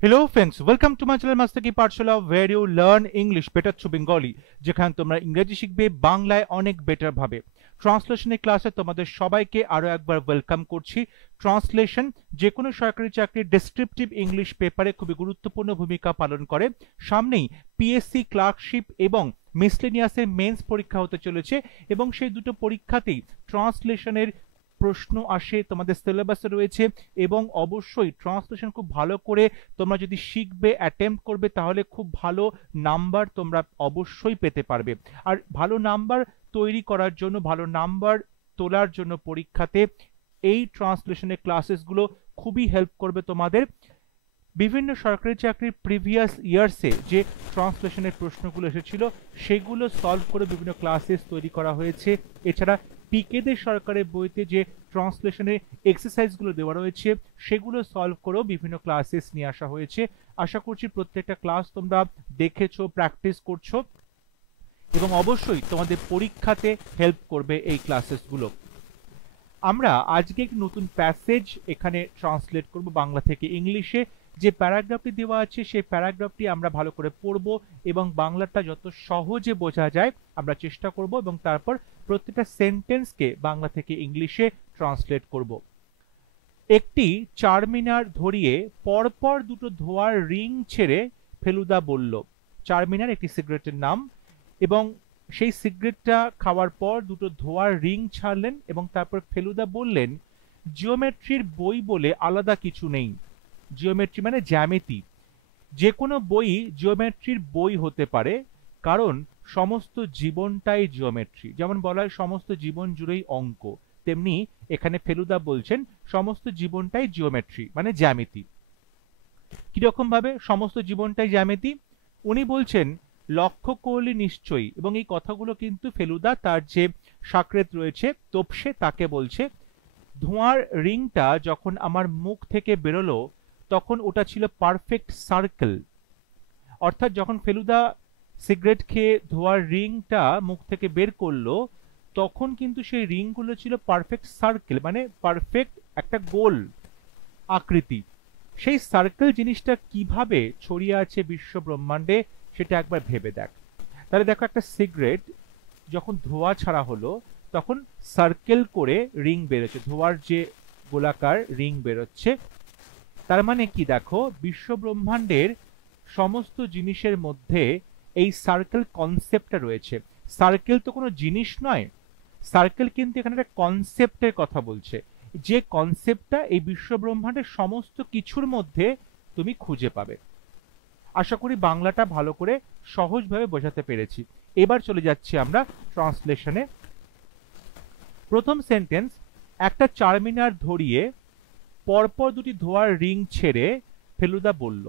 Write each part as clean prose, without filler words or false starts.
Hello friends, welcome to my channel Master Ki Pathshala where you learn English better through Bengali যেখানে তোমরা ইংরেজি শিখবে বাংলায় অনেক বেটার ভাবে। ট্রান্সলেশনের ক্লাসে তোমাদের সবাইকে আরো একবার ওয়েলকাম করছি। ট্রান্সলেশন যে কোনো সরকারি চাকরির ডেসক্রিপটিভ ইংলিশ পেপারে খুবই গুরুত্বপূর্ণ ভূমিকা পালন করে। সামনেই পিএসসি ক্লার্কশিপ এবং মিসলেনিয়াসের মেন্স পরীক্ষা হতে চলেছে এবং সেই দুটো পরীক্ষাতেই ট্রান্সলেশনের প্রশ্ন আসে, তোমাদের সিলেবাসে রয়েছে এবং অবশ্যই ট্রান্সলেশন খুব ভালো করে তোমরা যদি শিখবে, অ্যাটেম্প্ট করবে, তাহলে খুব ভালো নাম্বার তোমরা অবশ্যই পেতে পারবে। আর ভালো নাম্বার তৈরি করার জন্য, ভালো নাম্বার তোলার জন্য পরীক্ষাতে এই ট্রান্সলেশনের ক্লাসেসগুলো খুবই হেল্প করবে তোমাদের। বিভিন্ন সরকারি চাকরির প্রিভিয়াস ইয়ার্সে যে ট্রান্সলেশনের প্রশ্নগুলো এসেছিল সেগুলো সলভ করে বিভিন্ন ক্লাসেস তৈরি করা হয়েছে। এছাড়া পিকেদের সরকারের বইতে যে ট্রান্সলেশনের এক্সারসাইজগুলো দেওয়া রয়েছে সেগুলো সলভ করেও বিভিন্ন ক্লাসেস নিয়ে আসা হয়েছে। আশা করছি প্রত্যেকটা ক্লাস তোমরা দেখেছো, প্র্যাকটিস করছো এবং অবশ্যই তোমাদের পরীক্ষাতে হেল্প করবে এই ক্লাসেসগুলো। আমরা আজকে একটি নতুন প্যাসেজ এখানে ট্রান্সলেট করব বাংলা থেকে ইংলিশে। যে প্যারাগ্রাফটি দেওয়া আছে সেই প্যারাগ্রাফটি আমরা ভালো করে পড়ব এবং বাংলাটা যত সহজে বোঝা যায় আমরা চেষ্টা করব এবং তারপর প্রত্যেকটা সেন্টেন্সকে বাংলা থেকে ইংলিশে ট্রান্সলেট করব। একটি চারমিনার ধরিয়ে পরপর দুটো ধোঁয়ার রিং ছেড়ে ফেলুদা বলল। চারমিনার একটি সিগারেটের নাম এবং সেই সিগারেটটা খাওয়ার পর দুটো ধোঁয়ার রিং ছাড়লেন এবং তারপর ফেলুদা বললেন, জিওমেট্রির বই বলে আলাদা কিছু নেই। জিওমেট্রি মানে জ্যামিতি। যে কোনো বই জিওমেট্রির বই হতে পারে, কারণ সমস্ত জীবনটাই জিওমেট্রি। যেমন বলা হয় সমস্ত জীবন জুড়েই অঙ্ক, তেমনি এখানে ফেলুদা বলছেন সমস্ত জীবনটাই জিওমেট্রি মানে জ্যামিতি। কিরকম ভাবে সমস্ত জীবনটাই জ্যামিতি? উনি বলছেন লক্ষ্য করলে নিশ্চয়ই, এবং এই কথাগুলো কিন্তু ফেলুদা তার যে সাকরেত রয়েছে তোপসে তাকে বলছে। ধোঁয়ার রিংটা যখন আমার মুখ থেকে বেরোলো তখন ওটা ছিল পারফেক্ট সার্কেল। অর্থাৎ যখন ফেলুদা সিগারেট খেয়ে ধোঁয়ার রিংটা মুখ থেকে বের করলো তখন কিন্তু সেই রিংগুলো ছিল পারফেক্ট সার্কেল মানে পারফেক্ট একটা গোল আকৃতি। সেই সার্কেল জিনিসটা কিভাবে ছড়িয়ে আছে বিশ্ব ব্রহ্মাণ্ডে সেটা একবার ভেবে দেখ। তাহলে দেখো, একটা সিগারেট যখন ধোঁয়া ছাড়া হলো তখন সার্কেল করে রিং বেরোচ্ছে, ধোঁয়ার যে গোলাকার রিং বেরোচ্ছে। তার মানে কি, দেখো বিশ্ব ব্রহ্মাণ্ডের সমস্ত জিনিসের মধ্যে এই সার্কেল কনসেপ্টটা রয়েছে। সার্কেল তো কোনো জিনিস নয়, সার্কেল কিন্তু এখানে একটা কনসেপ্টের কথা বলছে, যে কনসেপ্টটা এই বিশ্ব ব্রহ্মাণ্ডের সমস্ত কিছুর মধ্যে তুমি খুঁজে পাবে। আশা করি বাংলাটা ভালো করে সহজভাবে বোঝাতে পেরেছি। এবার চলে যাচ্ছি আমরা ট্রান্সলেশনে। প্রথম সেন্টেন্স, একটা চারমিনার ধরিয়ে পরপর দুটি ধোঁয়ার রিং ছেড়ে ফেলুদা বলল।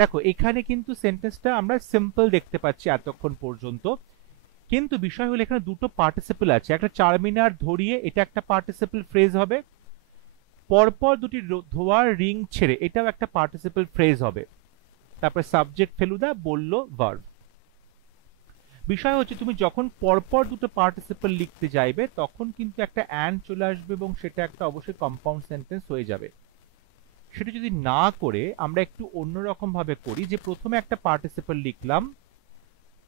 দেখো এখানে কিন্তু সেন্টেন্সটা আমরা সিম্পল দেখতে পাচ্ছি এতক্ষণ পর্যন্ত, কিন্তু বিষয় হলো এখানে দুটো পার্টিসিপল আছে। একটা চারমিনার ধরিয়ে এটা একটা পার্টিসিপল ফ্রেজ হবে, পরপর দুটি ধোঁয়ার রিং ছেড়ে এটাও একটা পার্টিসিপল ফ্রেজ হবে, তারপর সাবজেক্ট ফেলুদা বলল ভার্ব। বিষয় হচ্ছে তুমি যখন পরপর দুটো পার্টিসিপল লিখতে যাইবে তখন কিন্তু একটা অ্যান্ড চলে আসবে এবং সেটা একটা অবশ্যই কম্পাউন্ড সেন্টেন্স হয়ে যাবে। সেটা যদি না করে আমরা একটু অন্যরকম ভাবে করি, যে প্রথমে একটা পার্টিসিপল লিখলাম,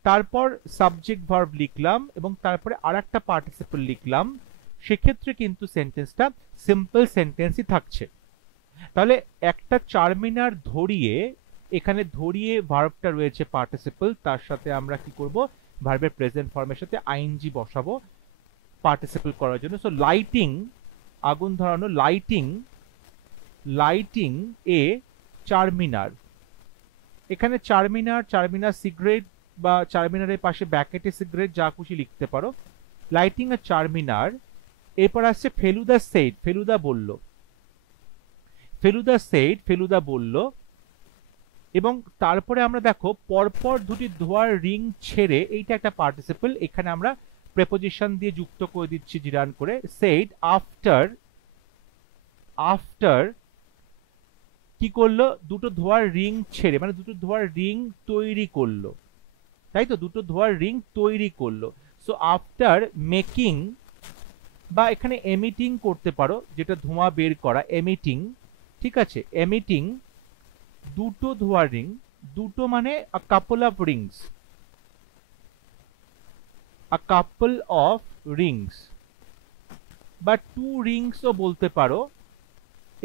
তারপর সাবজেক্ট ভার্ব লিখলাম এবং তারপরে আরেকটা পার্টিসিপল লিখলাম, সেক্ষেত্রে কিন্তু সেন্টেন্সটা সিম্পল সেন্টেন্সই থাকছে। তাহলে একটা চারমিনার ধরিয়ে, এখানে ধরিয়ে ভার্বটা রয়েছে পার্টিসিপল, তার সাথে আমরা কি করব, ভার্বের প্রেজেন্ট ফর্মের সাথে আইএনজি বসাবো পার্টিসিপল করার জন্য। সো লাইটিং, আগুন ধরানো, লাইটিং, লাইটিং এ চারমিনার। এখানে চারমিনার, চারমিনার সিগারেট বা চারমিনারের পাশে ব্র্যাকেটে সিগারেট, যা খুশি লিখতে পারো। লাইটিং এ চারমিনার। এরপর আসছে ফেলুদা সেড, ফেলুদা বলল। ফেলুদা সেড, ফেলুদা বলল। এবং তারপরে আমরা দেখো পরপর দুটি ধোঁয়ার রিং ছেড়ে, এইটা একটা পার্টিসিপল, এখানে আমরা প্রেপোজিশন দিয়ে যুক্ত করে দিচ্ছি জিরান করে। সেড আফটার, আফটার কি করলো, দুটো ধোঁয়ার রিং ছেড়ে মানে দুটো ধোঁয়ার রিং তৈরি করলো, তাই তো, দুটো ধোঁয়ার রিং তৈরি করলো। সো আফটার মেকিং, বা এখানে এমিটিং করতে পারো, যেটা ধোঁয়া বের করা, এমিটিং, ঠিক আছে, এমিটিং দুটো ধোয়ার রিং, দুটো মানে a couple of rings, a couple of rings, বা টু রিংসও বলতে পারো,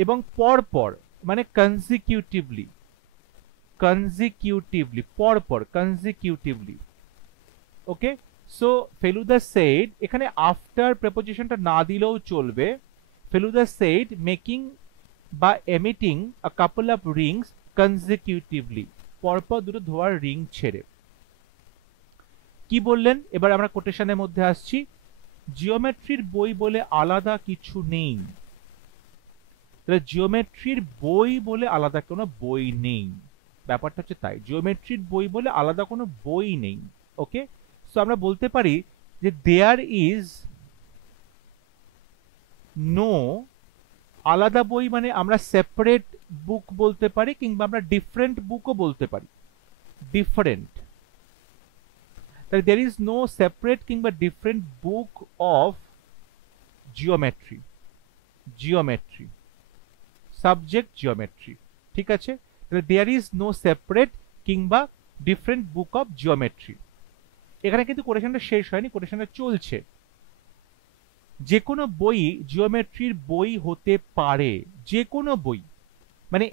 এবং পরপর মানে কনজিকিউটিভলি, পরপর কনজিকিউটিভলি। ওকে, সো ফেলুদা সেড, এখানে আফটার প্রেপোজিশনটা না দিলেও চলবে। ফেলুদা সেড মেকিং বা emitting a couple of Rings consecutively, পরপর দুটো ধোয়ার রিং ছেড়ে। কি বললেন? এবার আমরা কোটেশনের মধ্যে আসছি। জিওমেট্রির বই বলে আলাদা কিছু নেই। তাহলে জিওমেট্রির বই বলে আলাদা কোনো বই নেই, ব্যাপারটা হচ্ছে তাই। জিওমেট্রির বই বলে আলাদা কোনো বই নেই। ওকে, সো আমরা বলতে পারি যে দেয়ার ইজ নো, আলাদা বই মানে আমরা সেপারেট বুক বলতে পারি, কিংবা আমরা ডিফারেন্ট বুকও বলতে পারি। ডিফারেন্ট, তাহলে দেয়ার ইজ নো সেপারেট কিংবা different book of geometry. Geometry subject geometry, ঠিক আছে? তাহলে দেয়ার ইজ নো সেপারেট কিংবা ডিফারেন্ট বুক অফ জিওমেট্রি। এখানে কিন্তু কোটেশনটা শেষ হয়নি, কোটেশনটা চলছে। যে কোনো বই জিওমেট্রির বই হতে পারে, যে কোনো বই মানে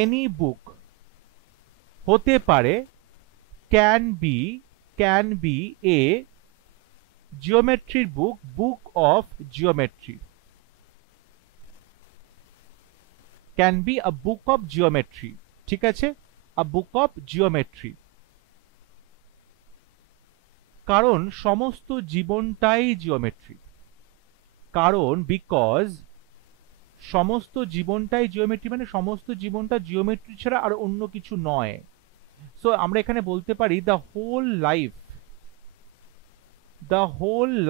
এনি বুক হতে পারে, ক্যান বি এ জিওমেট্রির book of geometry, can be a book of geometry, ঠিক আছে? আ বুক অফ জিওমেট্রি, কারণ সমস্ত জীবনটাই জিওমেট্রি। কারণ বিকজ সমস্ত জীবনটাই জিওমেট্রি মানে সমস্ত জীবনটা জিওমেট্রি ছাড়া আর অন্য কিছু নয়। সো আমরা এখানে বলতে পারি দ্য হোল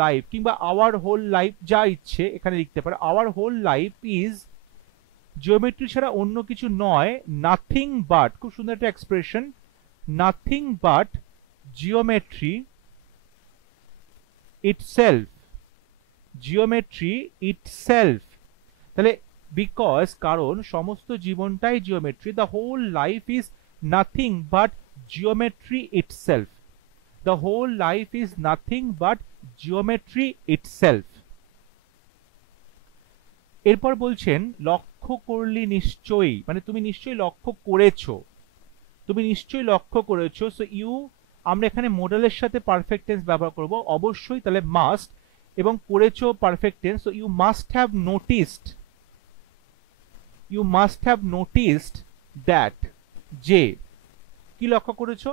লাইফ কিংবা আওয়ার হোল লাইফ, যা ইচ্ছে এখানে লিখতে পারে। Our whole life is geometry ছাড়া অন্য কিছু নয়, নাথিং বাট, খুব সুন্দর একটা expression, nothing but geometry itself, geometry itself। তাহলে বিকজ কারণ সমস্ত জীবনটাই geometry, the whole life is nothing but geometry itself, the whole life is nothing but geometry itself। এরপর বলছেন লক্ষ্য করলি নিশ্চয়ই, মানে তুমি নিশ্চয়ই লক্ষ্য করেছো, তুমি নিশ্চয়ই লক্ষ্য করেছো। সো ইউ, আমরা এখানে মডেলের সাথে পারফেক্ট টেন্স ব্যবহার করব অবশ্যই, তাহলে মাস্ট, এবং করেছো perfect tense. So you must have noticed that, যে কি লক্ষ্য করেছো?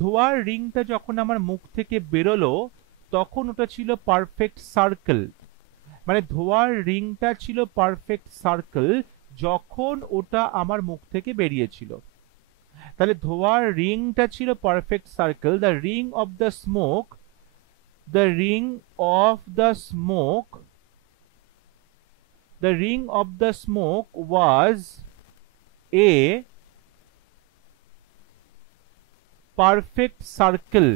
ধোয়ার রিংটা যখন আমার মুখ থেকে বেরোলো তখন ওটা ছিল পারফেক্ট সার্কেল, মানে ধোয়ার রিংটা ছিল পারফেক্ট সার্কেল যখন ওটা আমার মুখ থেকে বেরিয়েছিল। তাহলে ধোয়ার রিংটা ছিল perfect circle. The ring of the smoke, the ring of the smoke, the ring of the smoke was A perfect circle,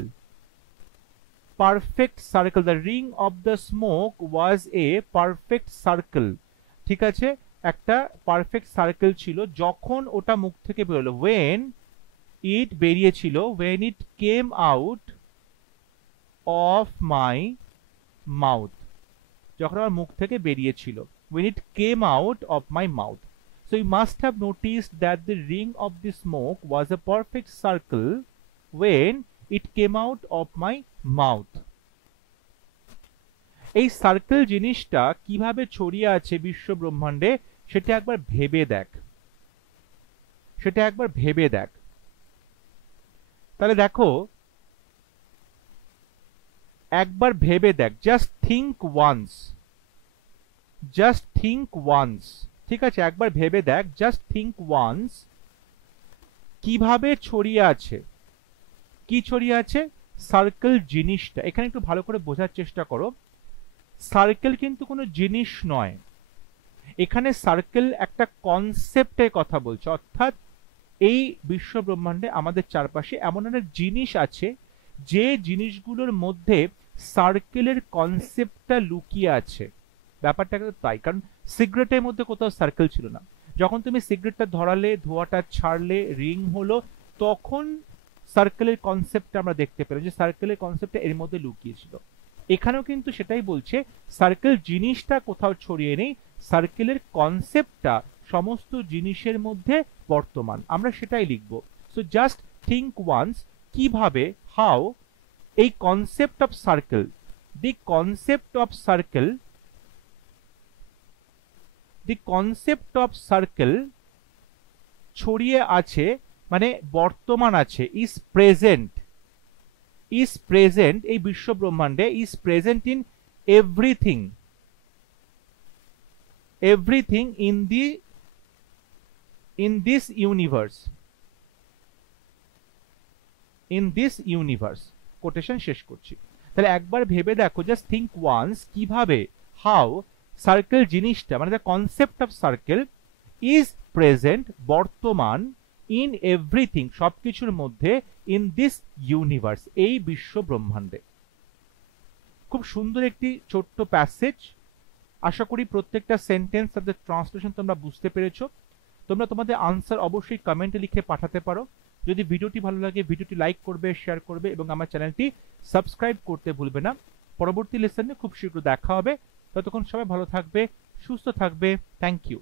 the ring of the smoke was a perfect circle, ঠিক আছে? একটা পারফেক্ট সার্কেল ছিল যখন ওটা মুখ থেকে বেরোলো, when it বেরিয়েছিল, when it came out of my mouth, যখন আমার মুখ থেকে বেরিয়েছিল, when it came out of my mouth। So you must have noticed that the ring of the smoke was a perfect circle when it came out of my mouth। এই circle জিনিসটা কিভাবে ছড়িয়ে আছে বিশ্ব ব্রহ্মাণ্ডে সেটা একবার ভেবে দেখ, তাহলে দেখো, একবার ভেবে দেখ, জাস্ট থিঙ্ক ওয়ান্স, ঠিক আছে? একবার ভেবে দেখ, জাস্ট থিঙ্ক ওয়ান্স, কিভাবে ছড়িয়ে আছে, কি ছড়িয়ে আছে? সার্কেল জিনিসটা। এখানে একটু ভালো করে বোঝার চেষ্টা করো, সার্কেল কিন্তু কোনো জিনিস নয়, এখানে সার্কেল একটা কনসেপ্টের কথা বলছে, অর্থাৎ এই বিশ্ব ব্রহ্মাণ্ডে আমাদের চারপাশে এমন অনেক জিনিস আছে যে জিনিসগুলোর মধ্যে সার্কেলের কনসেপ্টটা লুকিয়ে আছে। ব্যাপারটা কিন্তু তাই, কারণ সিগারেটের মধ্যে কোথাও সার্কেল ছিল না, যখন তুমি সিগারেটটা ধরালে, ধোঁয়াটা ছাড়লে, রিং হলো, তখন সার্কেলের কনসেপ্টটা আমরা দেখতে পেলাম, যে সার্কেলের কনসেপ্টটা এর মধ্যে লুকিয়েছিল। এখানেও কিন্তু সেটাই বলছে, সার্কেল জিনিসটা কোথাও ছড়িয়ে নেই, সার্কেলের কনসেপ্টটা সমস্ত জিনিসের মধ্যে বর্তমান, আমরা সেটাই লিখবো। সো জাস্ট থিঙ্ক ওয়ান্স, কিভাবে, হাউ এই concept of circle, the concept of circle, the concept of circle ছড়িয়ে আছে, মানে বর্তমান আছে, ইজ প্রেজেন্ট, ইজ প্রেজেন্ট এই বিশ্ব ব্রহ্মাণ্ডে, is present in everything, everything in the, in this universe, in this universe. Quotation শেষ করছি। তাহলে একবার ভেবে দেখো, জাস্ট থিঙ্ক ওয়ান্স, কিভাবে, হাউ সার্কেল জিনিসটা, মানে the concept of circle is present বর্তমান, ইন এভরিথিং সবকিছুর মধ্যে, ইন দিস ইউনিভার্স এই বিশ্ব ব্রহ্মাণ্ডে। খুব সুন্দর একটি ছোট্ট প্যাসেজ। আশা করি প্রত্যেকটা সেন্টেন্স তাদের ট্রান্সলেশন তোমরা বুঝতে পেরেছো। তোমরা তোমাদের আনসার অবশ্যই কমেন্টে লিখে পাঠাতে পারো। যদি ভিডিওটি ভালো লাগে, ভিডিওটি লাইক করবে, শেয়ার করবে এবং আমার চ্যানেলটি সাবস্ক্রাইব করতে ভুলবে না। পরবর্তী লেসনে খুব শীঘ্র দেখা হবে। ততক্ষণ সবাই ভালো থাকবে, সুস্থ থাকবে। Thank you.